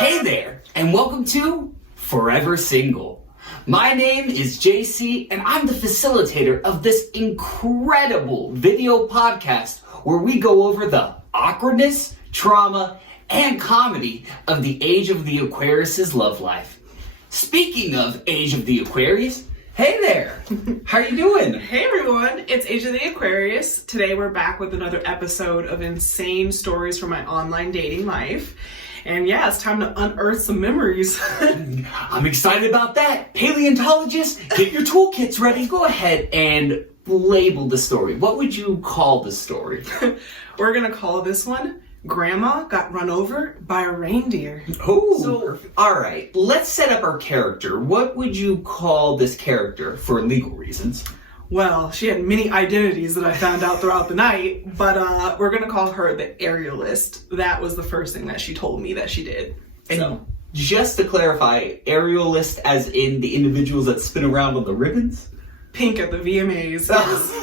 Hey there, and welcome to Forever Single. My name is JC, and I'm the facilitator of this incredible video podcast where we go over the awkwardness, trauma, and comedy of the Age of the Aquarius's love life. Speaking of Age of the Aquarius, hey there, how are you doing? Hey everyone, it's Age of the Aquarius. Today we're back with another episode of insane stories from my online dating life. And yeah, it's time to unearth some memories. I'm excited about that. Paleontologists, get your toolkits ready. Go ahead and label the story. What would you call the story? We're gonna call this one, Grandma Got Run Over by a Reindeer. Oh, so, all right. Let's set up our character. What would you call this character for legal reasons? Well, she had many identities that I found out throughout the night, but we're gonna call her the aerialist. That was the first thing that she told me that she did. And just to clarify, aerialist as in the individuals that spin around on the ribbons? Pink at the VMAs. Yes.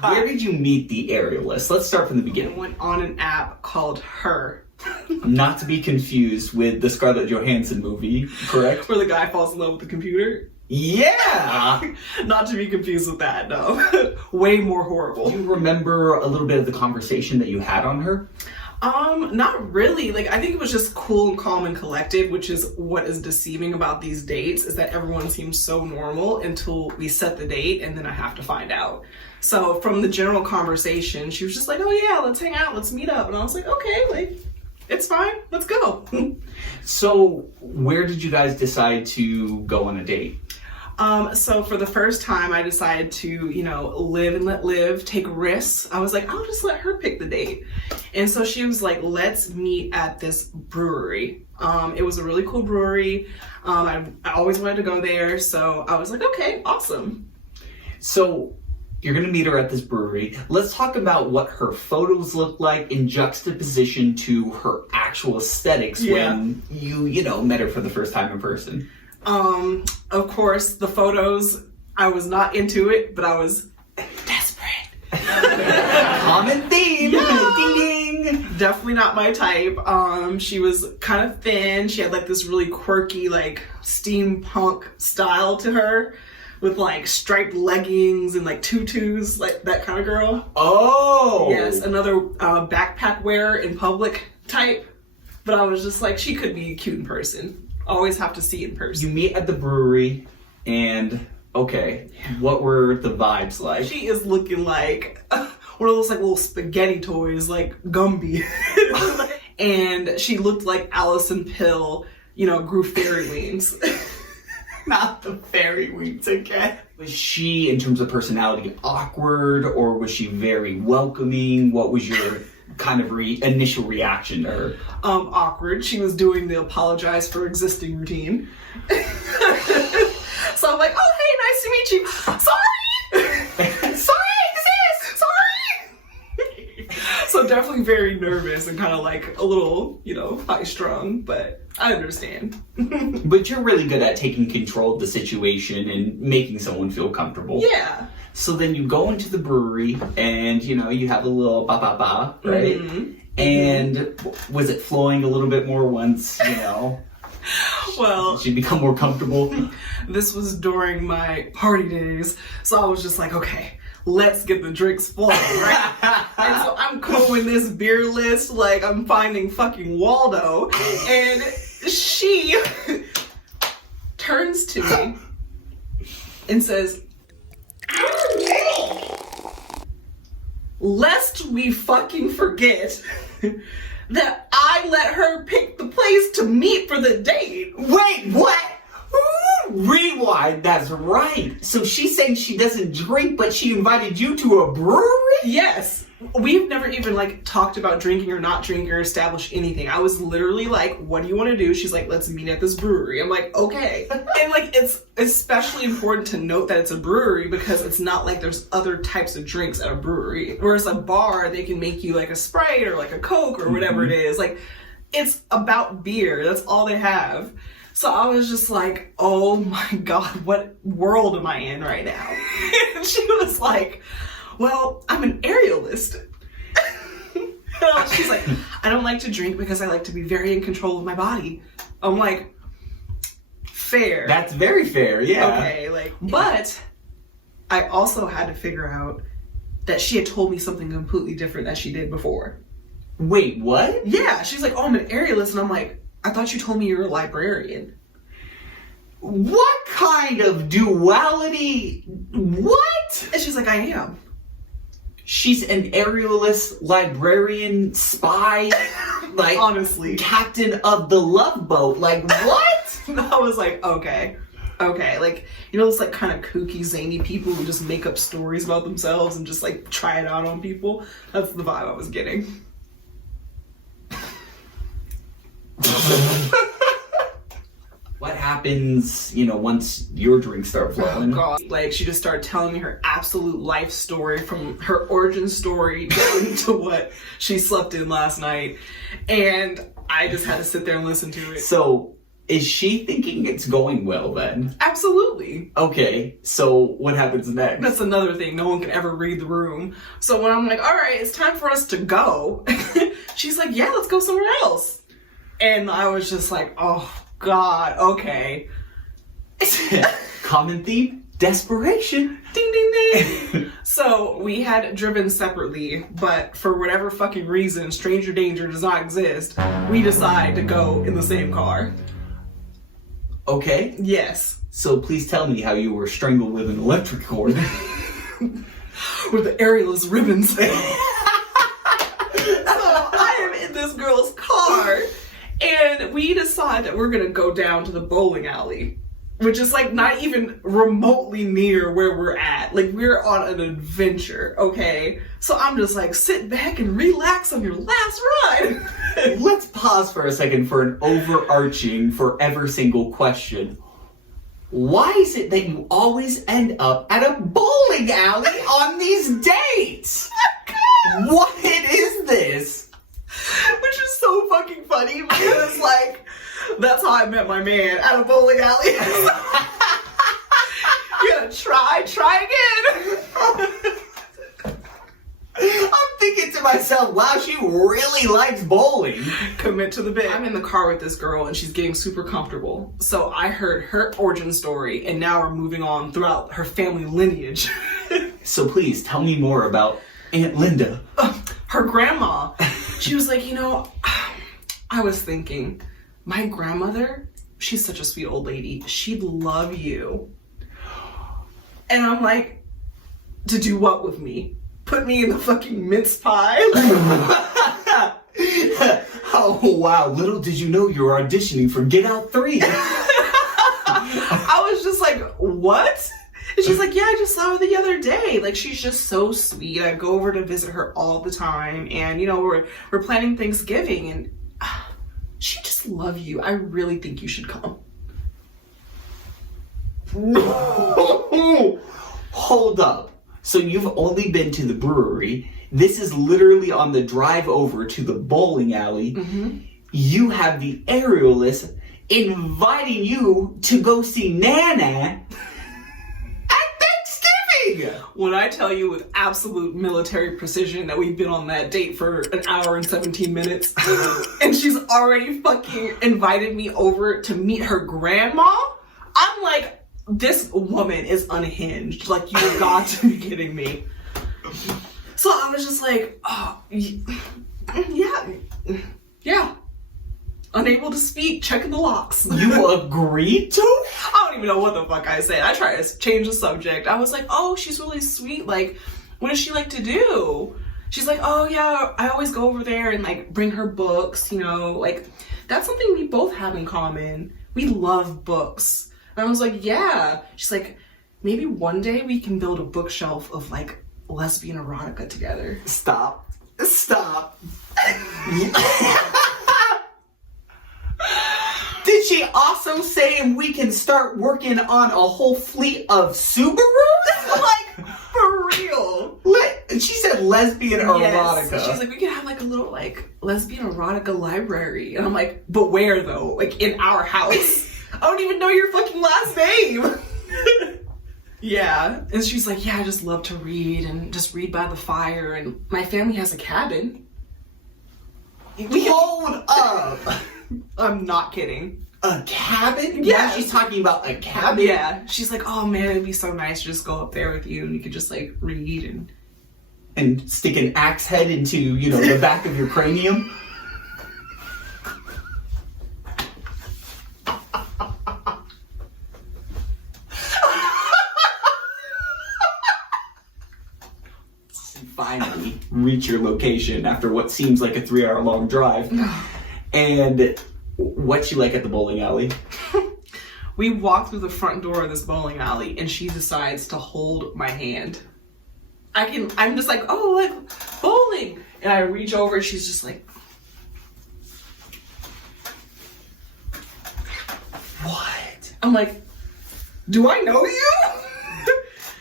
Where did you meet the aerialist? Let's start from the I beginning. went on an app called Her. Not to be confused with the Scarlett Johansson movie, correct? Where the guy falls in love with the computer. Yeah! Not to be confused with that, no. Way more horrible. Do you remember a little bit of the conversation that you had on her? Not really. Like, I think it was just cool and calm and collected, which is what is deceiving about these dates, is that everyone seems so normal until we set the date and then I have to find out. So from the general conversation, she was just like, oh yeah, let's hang out, let's meet up. And I was like, okay, like, it's fine, let's go. So where did you guys decide to go on a date? So for the first time, I decided to, live and let live, take risks. I was like, I'll just let her pick the date. And so she was like, let's meet at this brewery. It was a really cool brewery. I always wanted to go there. So I was like, okay, awesome. So you're going to meet her at this brewery. Let's talk about what her photos look like in juxtaposition to her actual aesthetics when you met her for the first time in person. Of course, the photos, I was not into it, but I was desperate. Common theme. Yeah. Ding ding. Definitely not my type. She was kind of thin. She had like this really quirky, like steampunk style to her with like striped leggings and like tutus, like that kind of girl. Oh. Yes, another backpack wearer in public type. But I was just like, she could be cute in person. Always have to see in person. You meet at the brewery, and what were the vibes like? She is looking like one of those like little spaghetti toys, like Gumby. And she looked like Allison Pill, grew fairy wings. Not the fairy wings again. Was she, in terms of personality, awkward, or was she very welcoming? What was your kind of initial reaction to her? Awkward. She was doing the apologize for existing routine. So I'm like, oh, hey, nice to meet you. Sorry! Sorry! So definitely very nervous and kind of like a little, high strung, but I understand. But you're really good at taking control of the situation and making someone feel comfortable. Yeah. So then you go into the brewery and, you have a little ba-ba-ba, right? Mm-hmm. And was it flowing a little bit more once, Well, did you become more comfortable? This was during my party days, so I was just like, okay, let's get the drinks flowing, right? And so I'm combing this beer list like I'm finding fucking Waldo, and she turns to me and says, lest we fucking forget that I let her pick the place to meet for the date. Wait, what? Ooh, rewind, that's right. So she's saying she doesn't drink, but she invited you to a brewery? Yes. We've never even talked about drinking or not drinking or established anything. I was literally like, what do you want to do? She's like, let's meet at this brewery. I'm like, okay. And it's especially important to note that it's a brewery because it's not like there's other types of drinks at a brewery. Whereas a bar, they can make you like a Sprite or like a Coke or whatever it is. Like, it's about beer. That's all they have. So I was just like, oh my God, what world am I in right now? And she was like, well, I'm an aerialist. She's like, I don't like to drink because I like to be very in control of my body. I'm like, fair. That's very fair, yeah. Okay, like, but I also had to figure out that she had told me something completely different that she did before. Wait, what? Yeah, she's like, oh, I'm an aerialist, and I'm like, I thought you told me you're a librarian. What kind of duality? What? And she's like, I am. She's an aerialist, librarian, spy, like, honestly, captain of the Love Boat. Like, what? I was like, okay, like, you know, those like kind of kooky, zany people who just make up stories about themselves and just like try it out on people. That's the vibe I was getting. What happens, you know, once your drinks start flowing? Oh God. Like, she just started telling me her absolute life story, from her origin story down to what she slept in last night, and I just had to sit there and listen to it. So, is she thinking it's going well then? Absolutely. Okay, so what happens next? That's another thing. No one can ever read the room. So when I'm like, all right, it's time for us to go, she's like, yeah, let's go somewhere else. And I was just like, oh God, okay. Common theme? Desperation. Ding, ding, ding. So we had driven separately, but for whatever fucking reason, stranger danger does not exist. We decide to go in the same car. Okay. Yes. So please tell me how you were strangled with an electric cord. With the aerialist ribbons. So I am in this girl's car, and we decide that we're gonna go down to the bowling alley, which is like not even remotely near where we're at. Like, we're on an adventure, okay? So I'm just like, sit back and relax on your last ride. Let's pause for a second for an overarching, forever single question. Why is it that you always end up at a bowling alley on these dates? What is this? Which is so fucking funny, because like, that's how I met my man, at a bowling alley. You gotta try again. I'm thinking to myself, wow, she really likes bowling. Commit to the bit. I'm in the car with this girl, and she's getting super comfortable. So I heard her origin story, and now we're moving on throughout her family lineage. So please tell me more about Aunt Linda. Her grandma. She was like, you know, I was thinking, my grandmother, she's such a sweet old lady. She'd love you. And I'm like, to do what with me? Put me in the fucking mince pie? Oh, wow. Little did you know you were auditioning for Get Out 3. I was just like, what? And she's like, yeah, I just saw her the other day. Like, she's just so sweet. I go over to visit her all the time. And, you know, we're planning Thanksgiving. And she just love you. I really think you should come. Hold up. So you've only been to the brewery. This is literally on the drive over to the bowling alley. Mm-hmm. You have the aerialist inviting you to go see Nana at Thanksgiving. When I tell you with absolute military precision that we've been on that date for an hour and 17 minutes, and she's already fucking invited me over to meet her grandma, I'm like, this woman is unhinged. Like, you've got to be kidding me. So I was just like, oh, yeah. Unable to speak, checking the locks. You agreed to? I don't even know what the fuck I said. I tried to change the subject. I was like, oh, she's really sweet. Like, what does she like to do? She's like, oh yeah, I always go over there and like bring her books, you know, like that's something we both have in common. We love books. And I was like, yeah. She's like, maybe one day we can build a bookshelf of like lesbian erotica together. Stop. Did she also say we can start working on a whole fleet of Subarus? Like, for real. She said lesbian erotica. Yes. She's like, we could have like a little like lesbian erotica library. And I'm like, but where though? Like, in our house? I don't even know your fucking last name. Yeah. And she's like, yeah, I just love to read and just read by the fire. And my family has a cabin. Hold up. I'm not kidding. A cabin? Yeah. Now she's talking about a cabin? Yeah. She's like, oh man, it'd be so nice to just go up there with you and you could just like read and stick an axe head into, you know, the back of your cranium. Finally reach your location after what seems like a 3-hour long drive. And what's she like at the bowling alley? We walk through the front door of this bowling alley and she decides to hold my hand. I'm just like, oh, like bowling. And I reach over and she's just like, what? I'm like, do I know you?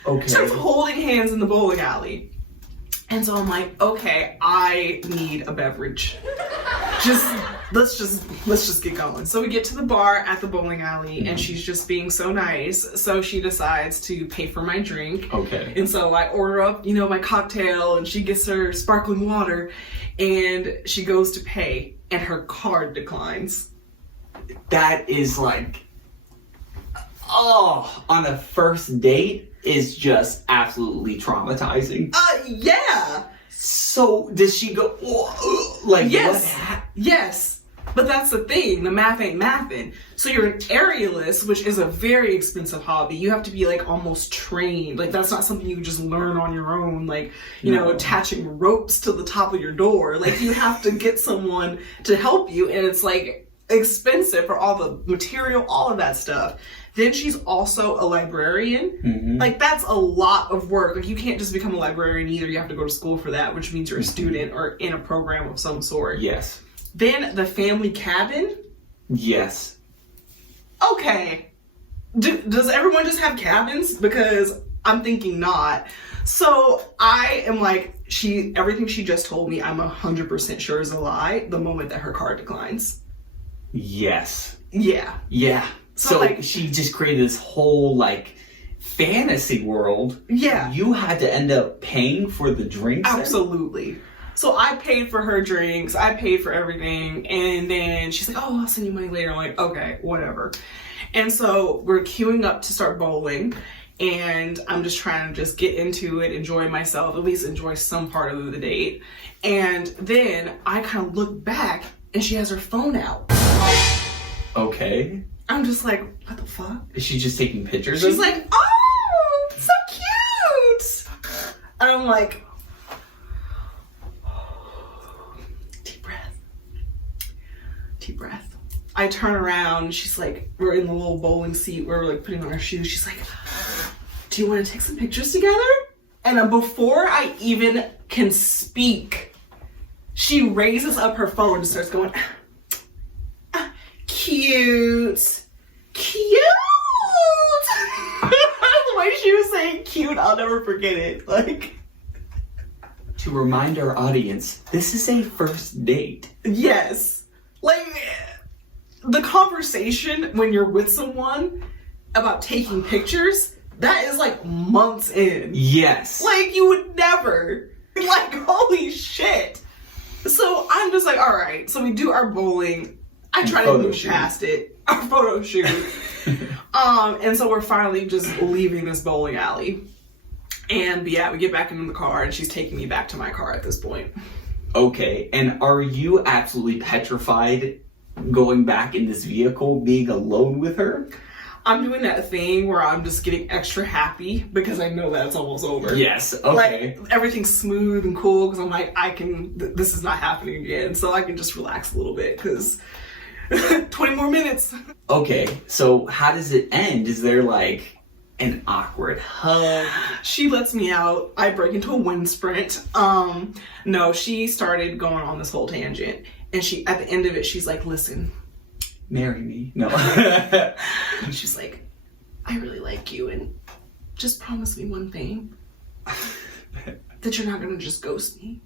Okay. Starts holding hands in the bowling alley. And so I'm like, okay, I need a beverage. Let's just get going. So we get to the bar at the bowling alley and she's just being so nice. So she decides to pay for my drink. Okay. And so I order up, you know, my cocktail and she gets her sparkling water and she goes to pay and her card declines. That is like, oh, on a first date is just absolutely traumatizing. Yeah. So does she go, oh, like, yes, what? Yes. But that's the thing, the math ain't mathin'. So you're an aerialist, which is a very expensive hobby. You have to be like almost trained. Like that's not something you can just learn on your own. Like, you know, attaching ropes to the top of your door. Like you have to get someone to help you and it's like expensive for all the material, all of that stuff. Then she's also a librarian. Mm-hmm. Like that's a lot of work. Like you can't just become a librarian either. You have to go to school for that, which means you're a student or in a program of some sort. Yes. Then the family cabin. Yes. Okay. Does everyone just have cabins? Because I'm thinking not. So I am like, everything she just told me, I'm 100% sure is a lie the moment that her card declines. Yes. Yeah. Yeah. So like, she just created this whole like fantasy world. Yeah. You had to end up paying for the drinks. Absolutely. So I paid for her drinks. I paid for everything. And then she's like, oh, I'll send you money later. I'm like, okay, whatever. And so we're queuing up to start bowling. And I'm just trying to just get into it, enjoy myself, at least enjoy some part of the date. And then I kind of look back and she has her phone out. Okay. I'm just like, what the fuck? Is she just taking pictures? She's like, oh, so cute. And I'm like, deep breath. I turn around. She's like, we're in the little bowling seat where we're like putting on our shoes. She's like, do you want to take some pictures together? And before I even can speak, she raises up her phone and starts going, cute. The way she was saying cute, I'll never forget it. Like, to remind our audience, this is a first date. yes. Like, the conversation when you're with someone about taking pictures, that is like months in. Yes. Like, you would never. Like, holy shit. So I'm just like, all right. So we do our bowling. I try to move past it. Our photo shoot. And so we're finally just leaving this bowling alley. And yeah, we get back into the car and she's taking me back to my car at this point. Okay. And are you absolutely petrified going back in this vehicle, being alone with her? I'm doing that thing where I'm just getting extra happy because I know that it's almost over. Yes, okay. Like, everything's smooth and cool because I'm like, this is not happening again. So I can just relax a little bit because 20 more minutes. Okay, so how does it end? Is there like an awkward hug? She lets me out. I break into a wind sprint. No, she started going on this whole tangent. And at the end of it, she's like, listen. Marry me. No. She's like, I really like you and just promise me one thing. That you're not going to just ghost me.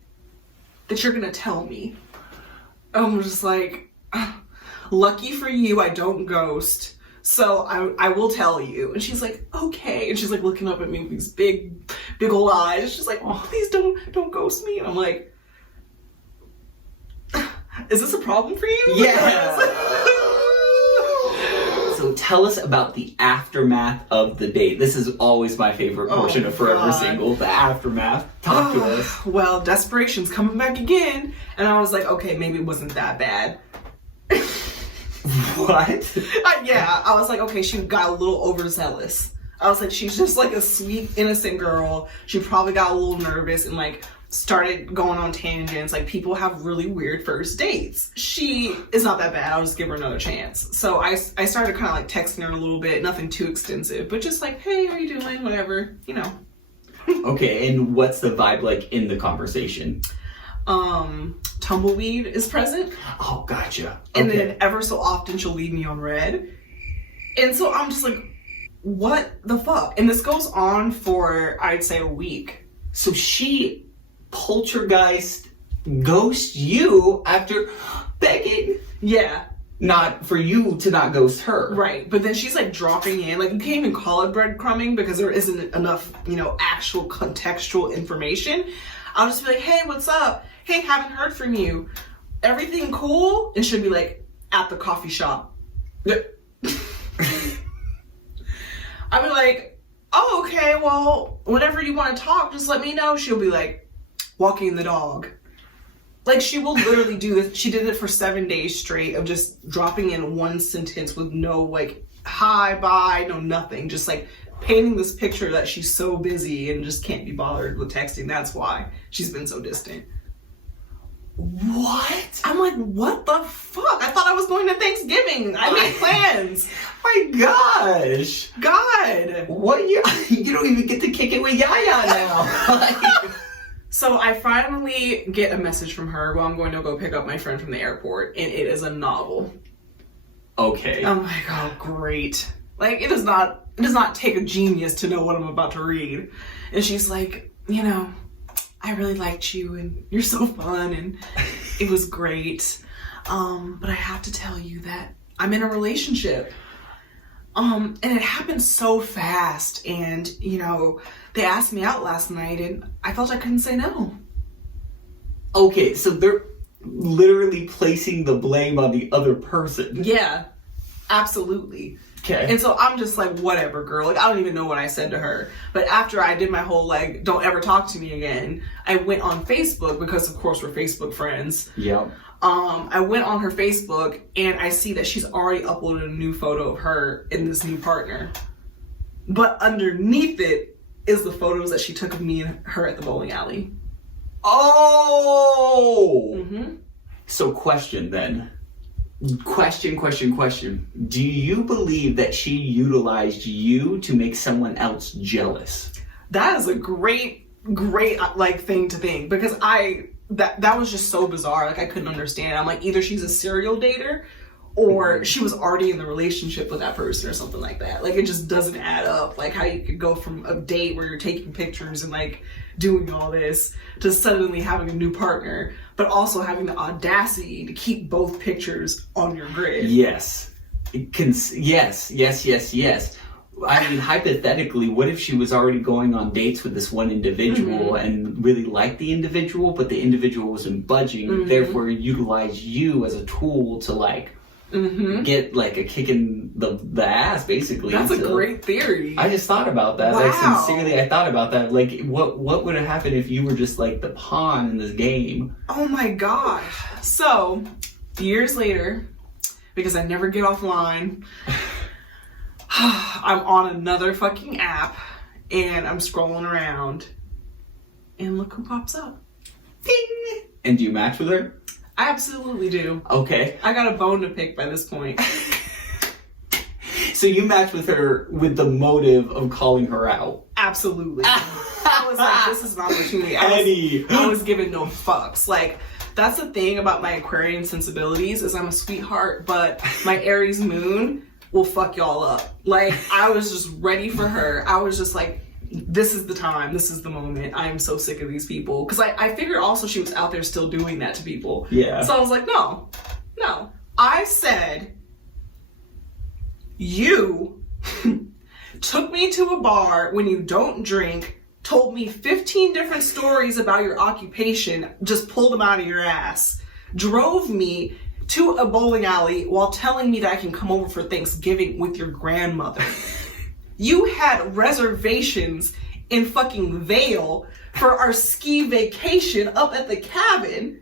That you're going to tell me. I'm just like, lucky for you, I don't ghost. So I will tell you. And she's like, okay. And she's like looking up at me with these big old eyes. She's like, oh, please don't ghost me. And I'm like, is this a problem for you? Yeah. So tell us about the aftermath of the date. This is always my favorite portion of Forever Single, the aftermath. Talk to us. Well, desperation's coming back again, and I was like, okay, maybe it wasn't that bad. What? I was like, okay, she got a little overzealous. I was like, she's just like a sweet, innocent girl. She probably got a little nervous and like started going on tangents. Like, people have really weird first dates. She is not that bad. I'll just give her another chance. So I started kind of like texting her a little bit, nothing too extensive, but just like, hey, how you doing? Whatever, you know. Okay, and what's the vibe like in the conversation? Tumbleweed is present. Oh, gotcha. Okay. And then ever so often she'll leave me on red. And so I'm just like, what the fuck? And this goes on for, I'd say, a week. So she poltergeist ghosts you after begging. Yeah. Not for you to not ghost her. Right. But then she's like dropping in. Like, you can't even call it breadcrumbing because there isn't enough, you know, actual contextual information. I'll just be like, hey, what's up? Hey, haven't heard from you. Everything cool? And she'll be like, at the coffee shop. I'll be like, oh, okay, well, whenever you want to talk, just let me know. She'll be like, walking the dog. Like, she will literally do this. She did it for 7 days straight of just dropping in one sentence with no, like, hi, bye, no nothing. Just, like, painting this picture that she's so busy and just can't be bothered with texting. That's why she's been so distant. What? I'm like, what the fuck? I thought I was going to Thanksgiving. I made plans. My gosh. God. What? You don't even get to kick it with Yaya now. So I finally get a message from her while I'm going to go pick up my friend from the airport, and it is a novel. Okay. I'm like, oh, great. Like, it does not take a genius to know what I'm about to read. And she's like, you know, I really liked you, and you're so fun, and it was great. But I have to tell you that I'm in a relationship. And it happened so fast, and, you know, they asked me out last night, and I felt I couldn't say no. Okay, so they're literally placing the blame on the other person. Yeah, absolutely. Okay. And so I'm just like, whatever, girl. Like, I don't even know what I said to her. But after I did my whole, like, don't ever talk to me again, I went on Facebook, because, of course, we're Facebook friends. Yep. I went on her Facebook, and I see that she's already uploaded a new photo of her and this new partner. But underneath it is the photos that she took of me and her at the bowling alley. Oh! Mm-hmm. So question then. Question. Do you believe that she utilized you to make someone else jealous? That is a great, like, thing to think, because that was just so bizarre. Like, I couldn't understand. I'm like, either she's a serial dater or she was already in the relationship with that person or something like that. Like, it just doesn't add up. Like, how you could go from a date where you're taking pictures and, like, doing all this to suddenly having a new partner, but also having the audacity to keep both pictures on your grid. Yes. Yes. I mean, hypothetically, what if she was already going on dates with this one individual and really liked the individual, but the individual wasn't budging, therefore utilized you as a tool to, like, get, like, a kick in the ass, basically. That's a great theory. I just thought about that. Wow. Like, sincerely, I thought about that. Like, what would have happened if you were just, like, the pawn in this game? Oh my gosh. So, years later, because I never get offline, I'm on another fucking app, and I'm scrolling around, and look who pops up. Ding! And do you match with her? I absolutely do. Okay. I got a bone to pick by this point. So you match with her with the motive of calling her out? Absolutely. I was like, this is an opportunity. I was giving no fucks. Like, that's the thing about my Aquarian sensibilities, is I'm a sweetheart, but my Aries moon will fuck y'all up. Like, I was just ready for her. I was just like, this is the time. This is the moment. I am so sick of these people. Because I figured also she was out there still doing that to people. Yeah. So I was like, no. I said, you took me to a bar when you don't drink, told me 15 different stories about your occupation, just pulled them out of your ass, drove me to a bowling alley while telling me that I can come over for Thanksgiving with your grandmother. You had reservations in fucking Vail for our ski vacation up at the cabin.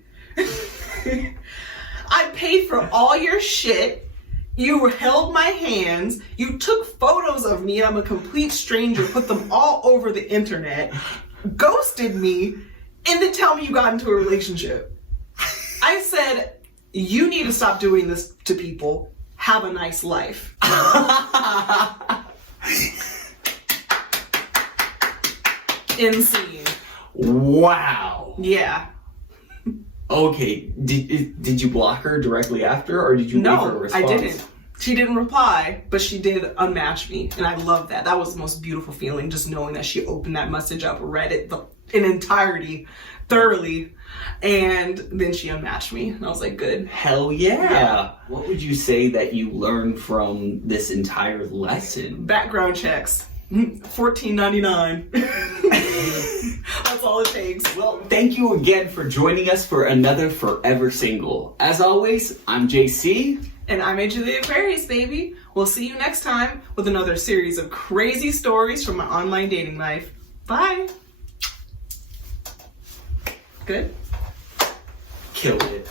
I paid for all your shit. You held my hands. You took photos of me. I'm a complete stranger. Put them all over the internet. Ghosted me. And then tell me you got into a relationship. I said, you need to stop doing this to people. Have a nice life. Insane. Wow. Yeah. Okay, did you block her directly after, or did you leave her a response? I didn't. She didn't reply, but she did unmatch me, and I love that. That was the most beautiful feeling, just knowing that she opened that message up, read it in entirety, thoroughly, and then she unmatched me, and I was like, good. Hell yeah. What would you say that you learned from this entire lesson? Background checks. $14.99. That's all it takes. Well, thank you again for joining us for another Forever Single. As always, I'm JC. And I'm Age of the Aquarius, baby. We'll see you next time with another series of crazy stories from my online dating life. Bye. Good? Killed it.